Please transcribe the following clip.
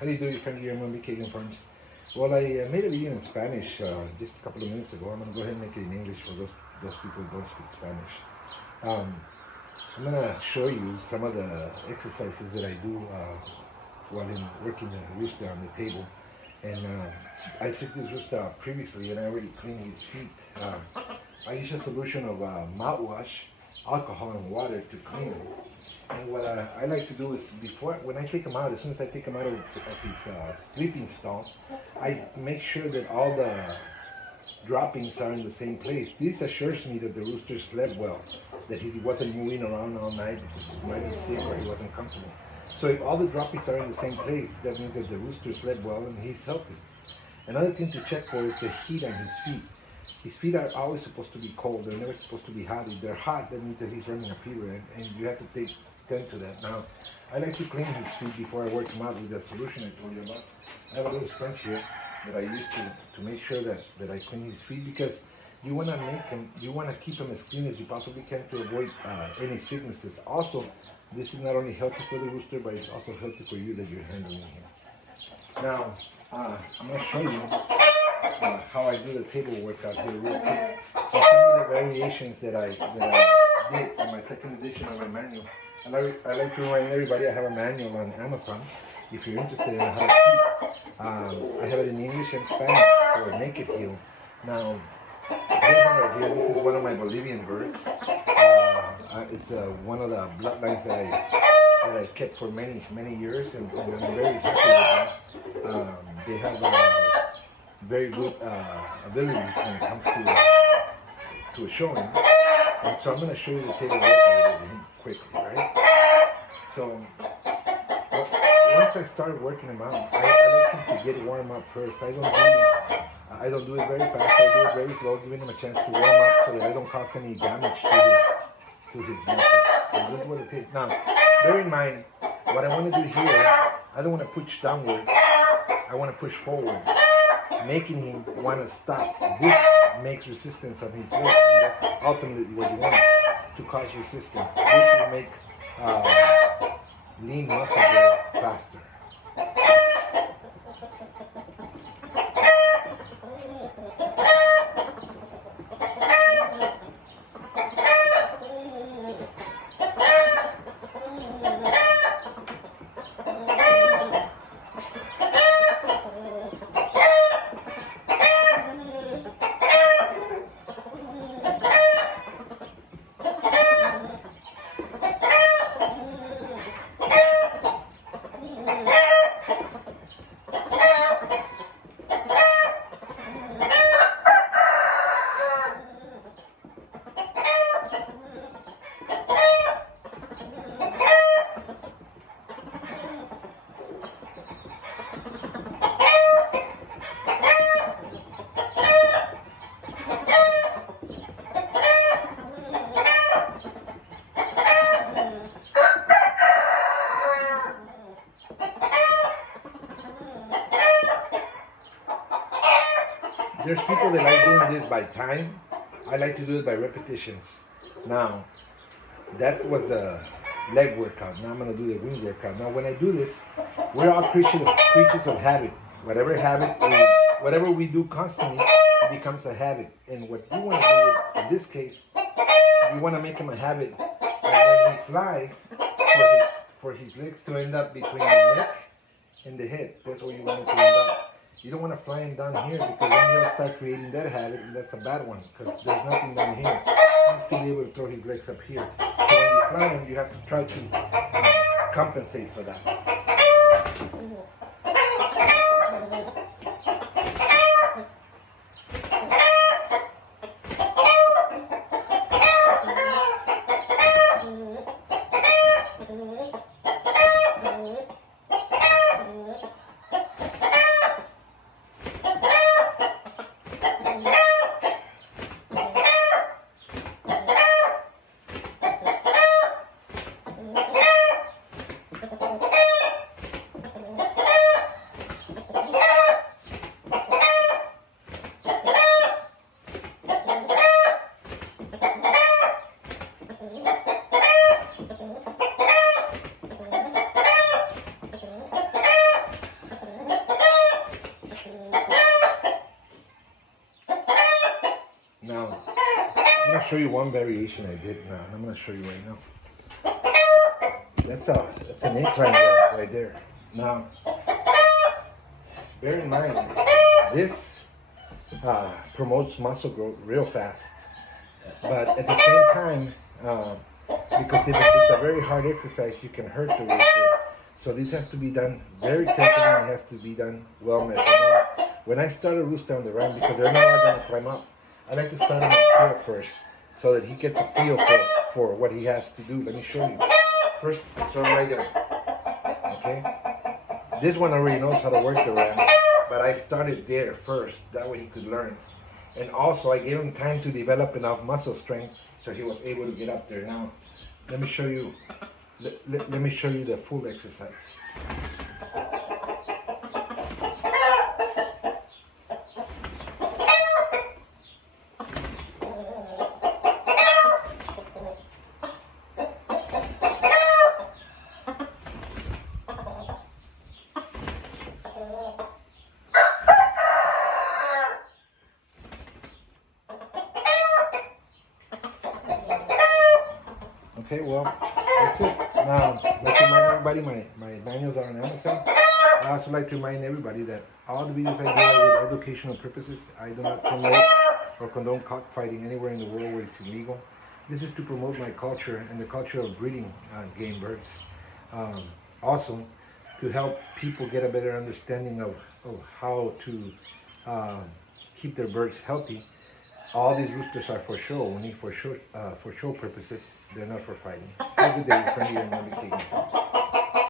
How do you do, your friend Guillermo Rebollo Farms? Well, I made a video in Spanish just a couple of minutes ago. I'm going to go ahead and make it in English for those people who don't speak Spanish. Um, I'm going to show you some of the exercises that I do while I'm working the rooster on the table. And I took this rooster previously and I already cleaned his feet. I use a solution of mouthwash, alcohol, and water to clean him. And what I like to do is when I take him out, as soon as I take him out of his sleeping stall, I make sure that all the droppings are in the same place. This assures me that the rooster slept well, that he wasn't moving around all night because he might be sick or he wasn't comfortable. So if all the droppings are in the same place, that means that the rooster slept well and he's healthy. Another thing to check for is the heat on his feet. His feet are always supposed to be cold. They're never supposed to be hot. If they're hot, that means that he's running a fever, and you have to tend to that. Now, I like to clean his feet before I work him out with that solution I told you about. I have a little sponge here that I use to make sure that I clean his feet, because you want to keep him as clean as you possibly can to avoid any sicknesses. Also, this is not only healthy for the rooster, but it's also healthy for you that you're handling him. Now, I'm going to show you how I do the table workout here real quick. So some of the variations that I did in my second edition of my manual. I like to remind everybody I have a manual on Amazon if you're interested in how to keep. I have it in English and Spanish for naked heel. Now, this one right here, this is one of my Bolivian birds. It's one of the bloodlines that I kept for many years, and I'm very happy with them. They have very good abilities when it comes to showing. And so I'm going to show you the table workout with him quickly, right? So once I start working him out, I like him to get warm up first. I don't do it very fast. I do it very slow, giving him a chance to warm up so that I don't cause any damage to his muscles. So this is what it takes. Now, bear in mind, what I want to do here, I don't want to push downwards. I want to push forward, making him want to stop. This makes resistance on his legs, and that's ultimately what you want, to cause resistance. This will make lean muscle grow faster. There's people that like doing this by time. I like to do it by repetitions. Now, that was a leg workout. Now I'm going to do the wing workout. Now, when I do this, we're all creatures of habit. Whatever we do constantly, it becomes a habit. And what you want to do is, in this case, you want to make him a habit. And when he flies, for his legs to end up between the neck and the head. That's where you want it to end up. You don't want to fly him down here, because then he'll start creating that habit, and that's a bad one, because there's nothing down here. He needs to be able to throw his legs up here. So when you fly him, you have to try to compensate for that. show you one variation I did now. I'm going to show you right now. That's an incline right there. Now, bear in mind, this promotes muscle growth real fast. But at the same time, because if it's a very hard exercise, you can hurt the rooster. So this has to be done very carefully and it has to be done well measured. Now, when I start a rooster on the run, because they're not all going to climb up, I like to start him up first so that he gets a feel for what he has to do. Let me show you. First, throw him right there. Okay? This one already knows how to work the ram, but I started there first. That way he could learn. And also, I gave him time to develop enough muscle strength so he was able to get up there. Now, let me show you. Let me show you the full exercise. Okay, well, that's it. Now, I'd like to remind everybody, my manuals are on Amazon. I also like to remind everybody that all the videos I do are with educational purposes. I do not promote or condone cockfighting anywhere in the world where it's illegal. This is to promote my culture and the culture of breeding game birds. Also, to help people get a better understanding of how to keep their birds healthy. All these roosters are for show, only for show purposes. They're not for fighting. Have a good day, friendly and Keegan Farms.